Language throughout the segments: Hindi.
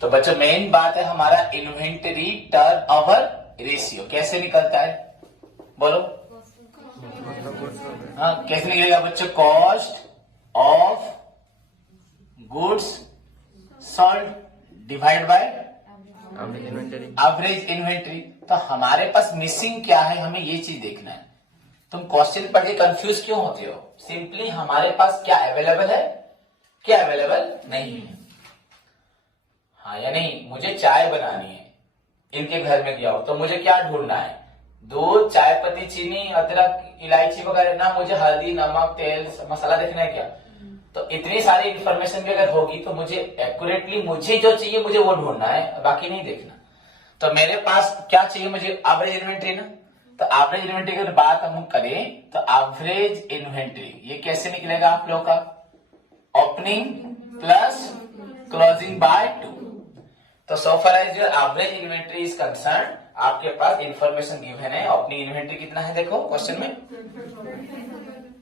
तो बच्चों मेन बात है हमारा इन्वेंटरी टर्नओवर रेशियो कैसे निकलता है, बोलो। हाँ, कैसे निकलेगा बच्चों? Cost of goods sold divide by average inventory. तो हमारे पास मिसिंग क्या है, हमें ये चीज देखना है। तुम क्वेश्चन पढ़ के कंफ्यूज क्यों होते हो? सिंपली हमारे पास क्या अवेलेबल है, क्या अवेलेबल नहीं है। हाँ या नहीं? मुझे चाय बनानी है, इनके घर में गया हो तो मुझे क्या ढूंढना है? दूध, चाय पत्ती, चीनी, अदरक, इलायची वगैरह ना, मुझे हल्दी, नमक, तेल, मसाला देखना है क्या? तो इतनी सारी इंफॉर्मेशन भी अगर होगी तो मुझे एक्यूरेटली मुझे जो चाहिए मुझे वो ढूंढना है, बाकी नहीं देखना। तो मेरे पास क्या चाहिए मुझे? एवरेज इन्वेंट्री ना। तो एवरेज इन्वेंट्री की अगर बात हम करें तो एवरेज इन्वेंट्री ये कैसे निकलेगा आप लोगों का? Opening plus closing by 2। तो so far as your average inventory is concern, आपके पास इंफॉर्मेशन गिवन है। ओपनिंग इन्वेंट्री कितना है देखो क्वेश्चन में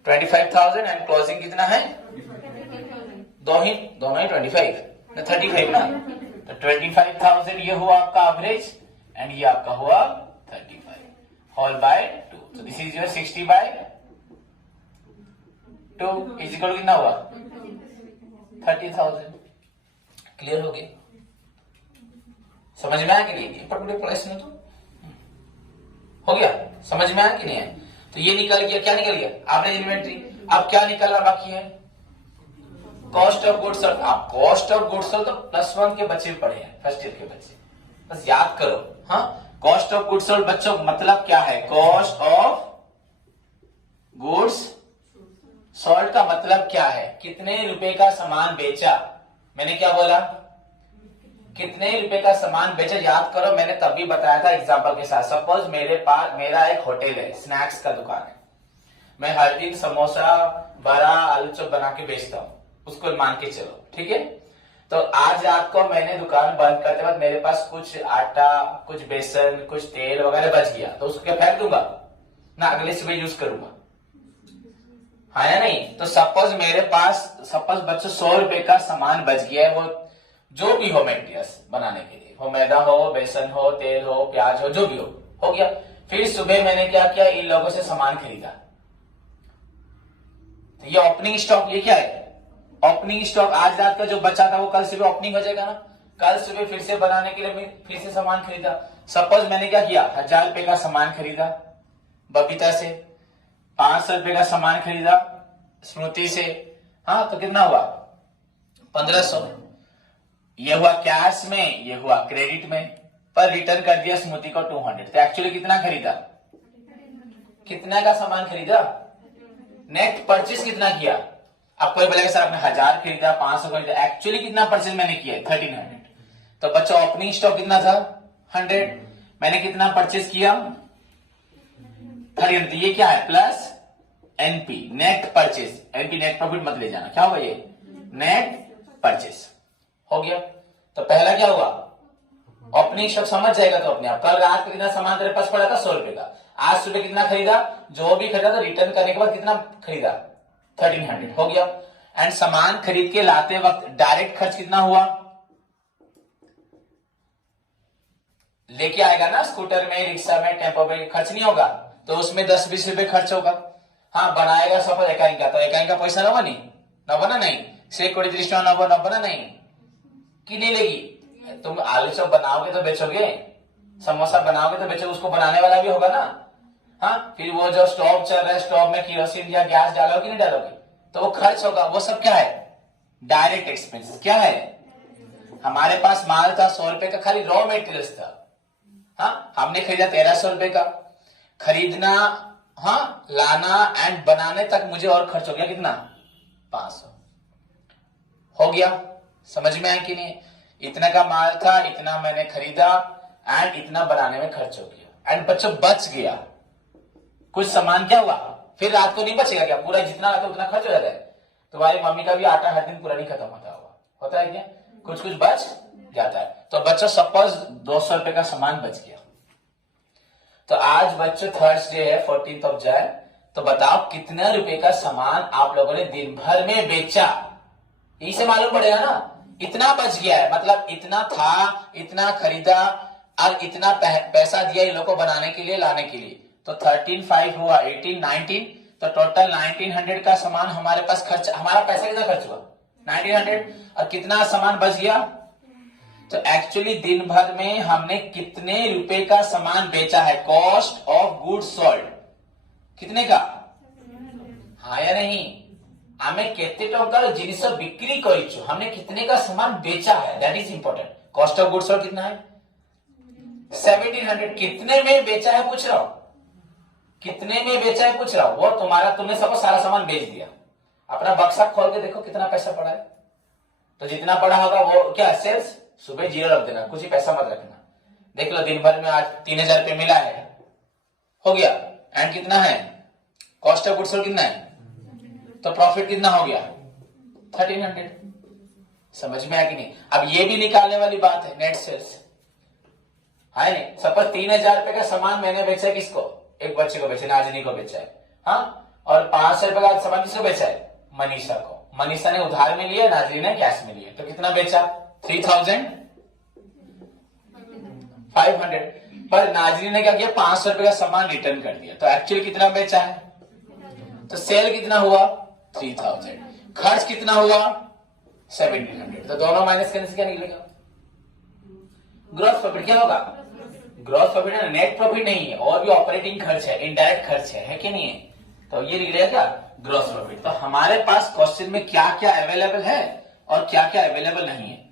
25,000 एंड क्लोजिंग कितना है? दोनों ही 25 ना 35 ना। तो 25,000 ये हुआ आपका एवरेज एंड ये आपका हुआ 35 होल बाय 2। तो this is your 60 by 2 is equal कितना हुआ? 30,000। क्लियर हो गया? समझ में आया कि नहीं? पढ़े प्रश्न तो हो गया, समझ में आया कि नहीं है? तो ये निकल गया, क्या निकल गया? Average inventory. अब क्या निकलना बाकी है? Cost of goods sold. आप कॉस्ट ऑफ गुड्स सोल्ड तो +1 के बच्चे भी पढ़े हैं, फर्स्ट ईयर के बच्चे, बस याद करो। हाँ, कॉस्ट ऑफ गुड्स सोल्ड बच्चों मतलब क्या है? कॉस्ट ऑफ गुड्स सोल्ड का मतलब क्या है? कितने रुपए का सामान बेचा। मैंने क्या बोला? कितने रुपए का सामान बेचा। याद करो, मैंने तभी बताया था एग्जांपल के साथ। सपोज मेरा एक होटल है, स्नैक्स का दुकान है, मैं हर दिन समोसा, बड़ा, आलू चॉप बना के बेचता हूँ, उसको मान के चलो, ठीक है। तो आज रात को मैंने दुकान बंद करते वक्त मेरे पास कुछ आटा, कुछ बेसन, कुछ तेल वगैरह बच गया, तो उसको क्या फेंक दूंगा ना? अगले सुबह यूज करूंगा, हाँ या नहीं? तो सपोज बच्चों 100 रुपए का सामान बच गया है, वो जो भी हो मटेरियल्स बनाने के लिए, हो मैदा हो, बेसन हो, तेल हो, प्याज हो, जो भी हो गया। फिर सुबह मैंने क्या किया? इन लोगों से सामान खरीदा। तो ये ओपनिंग स्टॉक, ये क्या है? Opening stock. आज रात का जो बचा था वो कल सुबह ओपनिंग हो जाएगा ना। कल सुबह फिर से बनाने के लिए फिर से सामान खरीदा। सपोज मैंने क्या किया? 1000 रुपए का सामान खरीदा बबीता से, 500 रुपए का सामान खरीदा स्मृति से। हाँ, तो कितना हुआ? 1500। ये हुआ कैश में, ये हुआ क्रेडिट में। पर रिटर्न कर दिया स्मृति को 200। तो एक्चुअली कितना खरीदा? कितना का सामान खरीदा? नेट परचेज कितना किया? अब कोई बोलेगा सर आपने 1000 खरीदा, 500 खरीदा, एक्चुअली कितना परचेज मैंने किया? 1300। तो बच्चों ओपनिंग स्टॉक कितना था? 100। मैंने कितना परचेज किया? 1300। तो ये क्या है? Plus NP, net purchase. NP net profit मत ले जाना, क्या हुआ? ये नेट परचेज हो गया। तो पहला क्या हुआ? ओपनिंग स्टॉक समझ जाएगा तो अपने आप। कल रात को कितना सामान तेरे पास पड़ा था? 100 रुपए का। आज सुबह कितना खरीदा? जो भी खरीदा था रिटर्न करने के बाद कितना खरीदा? 1300 हो गया। एंड सामान खरीद के लाते वक्त डायरेक्ट खर्च कितना हुआ? लेके आएगा ना स्कूटर में, रिक्शा में, टेम्पो में, खर्च नहीं होगा, तो उसमें 10-20 रुपए खर्च होगा। हाँ, बनाएगा सपोज एकाइन का, तो एकाइन का पैसा ना बनी, ना बना नहीं, 120 ना बना नहीं कि नहीं लेगी। तुम आलू चॉप बनाओगे तो बेचोगे, समोसा बनाओगे तो बेचोगे, उसको बनाने वाला भी होगा ना। हाँ, फिर वो जो स्टोव चल रहा है, स्टोव में केरोसिन या गैस डालोगे नहीं डालोगे, तो वो खर्च होगा। वो सब क्या है? Direct expenses. क्या है? हमारे पास माल था 100 रुपए का, खाली रॉ मेटेरियल्स था। हाँ, हमने खरीदा 1300 रुपए का। खरीदना, हाँ, लाना एंड बनाने तक मुझे और खर्च हो गया कितना? 500 हो गया। समझ में आया कि नहीं? इतना का माल था, इतना मैंने खरीदा एंड इतना बनाने में खर्च हो गया। एंड बच्चों बच गया कुछ सामान, क्या हुआ? फिर रात को नहीं बचेगा क्या? पूरा जितना आता उतना खर्च हो जाता है। तुम्हारी मम्मी का भी आटा हर दिन पूरा नहीं खत्म होता है क्या? कुछ कुछ बच जाता है। तो बच्चों सपोज 200 रुपए का सामान बच गया। तो आज बच्चों थर्सडे है, 14 जनवरी। तो बताओ कितना रुपए का सामान आप लोगों ने दिन भर में बेचा? इसे मालूम पड़ेगा ना इतना बच गया है, मतलब इतना था, इतना खरीदा और इतना पैसा दिया इन लोगों को बनाने के लिए, लाने के लिए। तो 13,500 हुआ, 18, 19, तो टोटल 1900 का सामान हमारे पास खर्च, हमारा पैसा कितना खर्च हुआ 1900, और कितना सामान बच गया। तो एक्चुअली दिन भर में हमने कितने रुपए का सामान बेचा है, कॉस्ट ऑफ गुड्स सोल्ड कितने का, हाँ या नहीं, हमें केते टंकार जिनिस बिक्री करिछु, हमने कितने का सामान बेचा है, that is important. Cost of goods sold कितना है 1700, कितने में बेचा है पूछ रहा हूं, कितने में बेचा है पूछ रहा हूं। वो तुम्हारा, तुमने सबको सारा सामान बेच दिया, अपना बक्सा खोल के देखो कितना पैसा पड़ा है, तो जितना पड़ा होगा वो क्या सेल्स, सुबह 0 रख देना, कुछ ही पैसा मत रखना। देख लो दिन भर में आज 3000 रुपये मिला है, हो गया, एंड कितना है कॉस्ट ऑफ गुड्स सोल्ड कितना है, तो प्रॉफिट कितना हो गया 1300। समझ में आया कि नहीं। अब ये भी निकालने वाली बात है, नेट सेल्स है नहीं। सपोज 3000 रुपए का सामान मैंने बेचा है, किसको, एक बच्चे को बेचा, नाजनी को बेचा है, हाँ, और 500 रुपए का सामान किसको बेचा है, मनीषा को। मनीषा ने उधार में लिया, नाजनी ने कैश में लिया, तो कितना बेचा 3500, पर नाजनी ने क्या किया 500 रुपए का सामान रिटर्न कर दिया, तो एक्चुअली कितना बेचा है, तो सेल कितना हुआ 3000, खर्च कितना हुआ 1700, तो दोनों माइनस करने से क्या निकलेगा, ग्रॉस प्रॉफिट क्या होगा, ग्रॉस प्रॉफिट है, नेट प्रॉफिट नहीं है, और भी ऑपरेटिंग खर्च है, इनडायरेक्ट खर्च है कि नहीं है, तो ये निकलेगा क्या ग्रॉस प्रॉफिट। तो हमारे पास क्वेश्चन में क्या क्या अवेलेबल है और क्या क्या अवेलेबल नहीं है,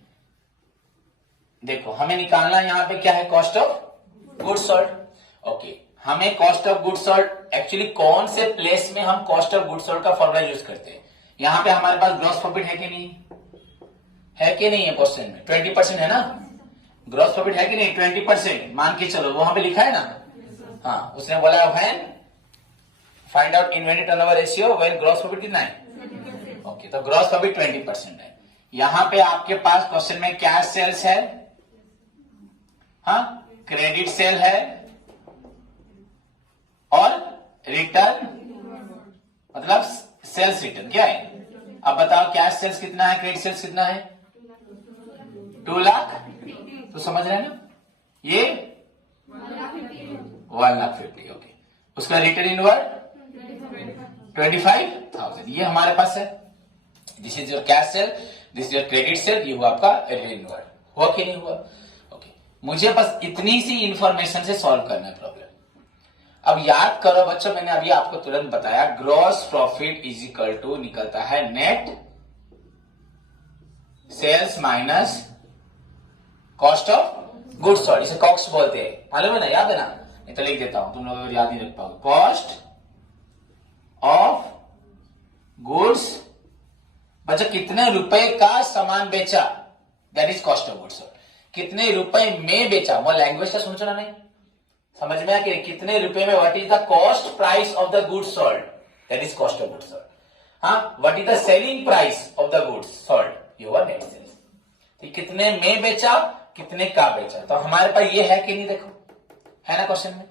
देखो हमें निकालना यहाँ पे क्या है, cost of goods sold. Okay, हमें cost of goods sold actually कौन से प्लेस में हम कॉस्ट ऑफ गुड्स सोल्ड का फॉर्मूला यूज करते हैं, यहाँ पे हमारे पास ग्रॉस प्रॉफिट है कि नहीं है, कि नहीं है, क्वेश्चन में 20% है ना, ग्रॉस प्रॉफिट है कि नहीं 20%, मान के चलो वहां पे लिखा है ना, हाँ, उसने बोला when find out inventory turnover ratio when gross profit कितना है, ओके, तो ग्रॉस प्रॉफिट 20% है। यहां पे आपके पास क्वेश्चन में कैश सेल्स है, हाँ, क्रेडिट सेल है, और रिटर्न मतलब सेल्स रिटर्न क्या है। अब बताओ कैश सेल्स कितना है, क्रेडिट सेल्स कितना है 2 लाख, तो समझ रहे हैं ना, ये 1,50,000, ओके, उसका रिटर्न इनवर्ड 25,000, ये हमारे पास है। This is your cash cell, this is your credit sale, ये हुआ आपका रिटर्न इनवर्ड, हुआ कि नहीं हुआ, ओके। मुझे बस इतनी सी इंफॉर्मेशन से सॉल्व करना है प्रॉब्लम। अब याद करो बच्चों, मैंने अभी आपको तुरंत बताया, gross profit is equal to निकलता है net sales minus cost of goods sold, इसे कॉस्ट बोलते हैं, मालूम है ना, याद है ना, नहीं तो लिख देता हूं, तुम लोग अगर याद नहीं रख पाओगे, कॉस्ट ऑफ गुड्स, बच्चा कितने रुपए का सामान बेचा, that is cost of goods sold, कितने रुपए में बेचा, वो लैंग्वेज का सोचना नहीं, समझ में आया कि कितने रुपए में, what is the cost price of the goods sold, that is cost of goods sold, हाँ, what is the selling price of the goods sold, ये हुआ नेट सेल्स। कितने में बेचा, कितने का बेचा, तो हमारे पास ये है कि नहीं, देखो है ना क्वेश्चन में,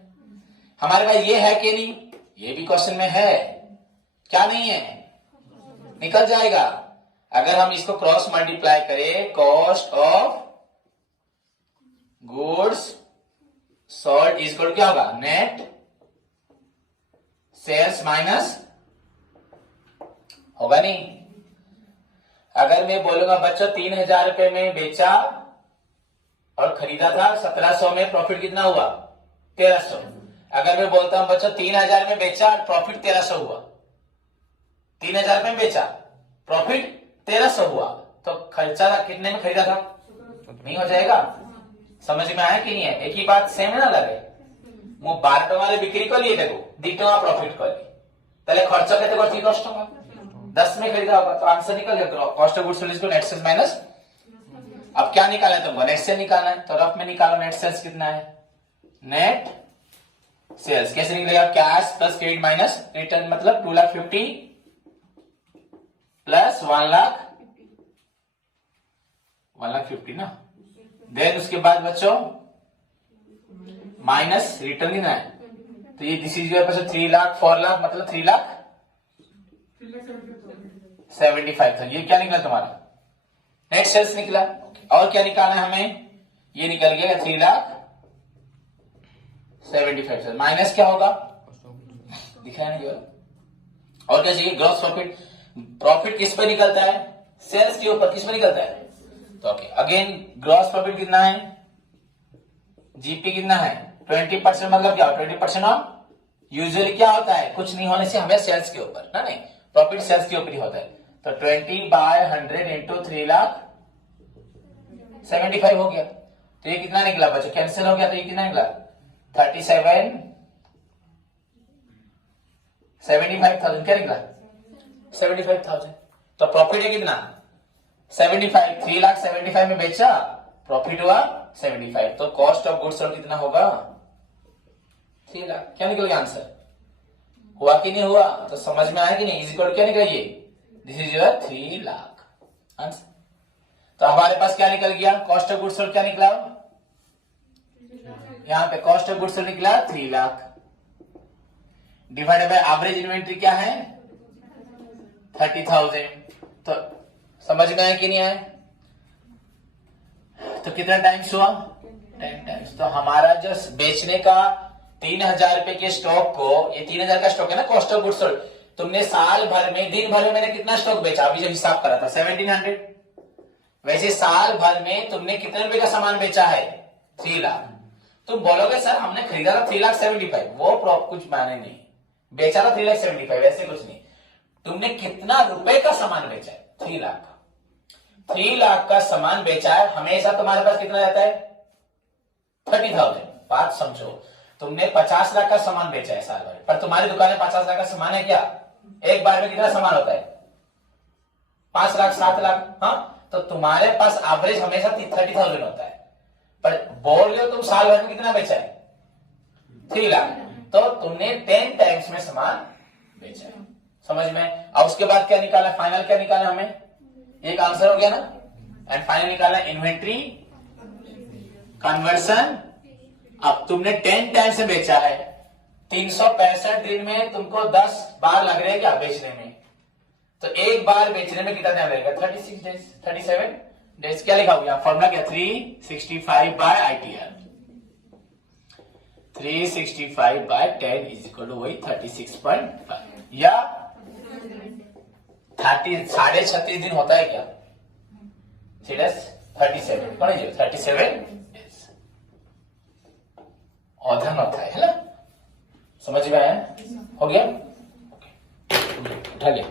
हमारे पास ये है कि नहीं, ये भी क्वेश्चन में है, क्या नहीं है, निकल जाएगा। अगर हम इसको क्रॉस मल्टीप्लाई करें, cost of goods sold is equal क्या होगा, नेट सेल्स माइनस, होगा नहीं। अगर मैं बोलूंगा बच्चों 3000 रुपए में बेचा और खरीदा था 1700 में, प्रॉफिट कितना हुआ 1300। अगर मैं बोलता हूं बच्चों 3000 में बेचा और प्रॉफिट 1300 हुआ, 3000 में बेचा प्रॉफिट 1300 हुआ, तो खर्चा कितने में खरीदा था, नहीं हो जाएगा। समझ में आया कि नहीं है, एक ही बात सेम है ना, लगे मु 12 टका बिक्री कली 2 टका प्रॉफिट कली, ताहले खर्च केते करछि 10 टका, 10 में खरीदा होगा, तो आंसर निकल गया, cost of goods sold is net sales minus. अब क्या निकालना है तुमको, नेट सेल निकालना है, तो रफ में निकालो नेट सेल्स कितना है, नेट सेल्स कैसे निकलेगा, cash plus credit minus return, मतलब 2,50,000 प्लस 1,50,000 ना, देन उसके बाद बच्चों माइनस रिटर्न कितना है, तो ये this is your 3 lakh 4 lakh, मतलब 3,75,000, ये क्या निकला तुम्हारा नेट सेल्स निकला। और क्या निकालना है हमें, ये निकल गया 3,75,000 माइनस क्या होगा, दिखाया नहीं केवल। और क्या चाहिए, ग्रॉस प्रॉफिट। प्रॉफिट किस पे निकलता है, सेल्स के ऊपर, किस पे निकलता है, तो ओके अगेन ग्रॉस प्रॉफिट कितना है, जीपी कितना है 20%, मतलब क्या 20% ऑफ, यूजुअली क्या होता है कुछ नहीं होने से हमें सेल्स के ऊपर ना, नहीं प्रॉफिट सेल्स के ऊपर ही होता है। तो 20/100 इंटू 3,75,000 हो गया। तो ये कितना निकला बच्चों, कैंसिल हो गया, तो ये कितना निकला 75,000 क्या निकला 75,000। तो प्रॉफिट है कितना 75, 3,75,000 में बेचा, प्रॉफिट हुआ 75। तो कॉस्ट ऑफ गुड्स सोल्ड कितना होगा 3 लाख। क्या निकल गया आंसर, हुआ कि नहीं हुआ, तो समझ में आया कि नहीं, इज इक्वल क्या निकल, ये this is your 3 lakh answer. तो हमारे पास क्या निकल गया, कॉस्ट ऑफ गुड्स सोल्ड क्या निकला, यहां पे कॉस्ट ऑफ गुड्स सोल्ड निकला 3 lakh, divided by average inventory क्या है 30,000। तो समझ में आया कि नहीं आया, तो कितना टाइम्स हुआ 10 टाइम्स। तो हमारा जो बेचने का 3,000 रुपए के स्टॉक को, ये 3,000 का स्टॉक है ना कॉस्ट ऑफ गुड्स सोल्ड, तुमने साल भर में, दिन भर में मैंने कितना स्टॉक बेचा, अभी जो हिसाब करा था 1700, वैसे साल भर में तुमने कितने रुपए का सामान बेचा है 3 लाख। तुम बोलोगे सर हमने खरीदा था 3,75,000, वो कुछ मायने नहीं, बेचा था 3,75,000, वैसे कुछ नहीं, तुमने कितना रुपए का सामान बेचा है 3 लाख का, 3 लाख का सामान बेचा है, हमेशा तुम्हारे पास कितना रहता है 30,000। बात समझो, तुमने 50 लाख का सामान बेचा है साल भर, पर तुम्हारी दुकान में 50 लाख का सामान है क्या, एक बार में कितना सामान होता है 5 लाख 7 लाख, हाँ, तो तुम्हारे पास एवरेज हमेशा 30,000 होता है, पर बोल रहे हो तुम साल भर में कितना बेचा है 3 लाख, तो तुमने 10 टाइम्स में सामान बेचा है, समझ में। अब उसके बाद क्या निकाला, फाइनल क्या निकाला हमें, एक आंसर हो गया ना, एंड फाइनल निकाला इन्वेंट्री कन्वर्सन। अब तुमने 10 टाइम्स में बेचा है, 365 दिन में तुमको 10 बार लग रहे हैं क्या बेचने में, तो एक बार बेचने में कितना टाइम लगेगा 36 डेज 37 डेज। क्या लिखा हुआ फॉर्मूला क्या, 365/ITR, 365/10 इज इक्वल टू वही 36.5, या 36.5 दिन होता है क्या, 37 कौन है 37 डेज औधन होता है ना, समझ में आया, हो गया, उठा लिया।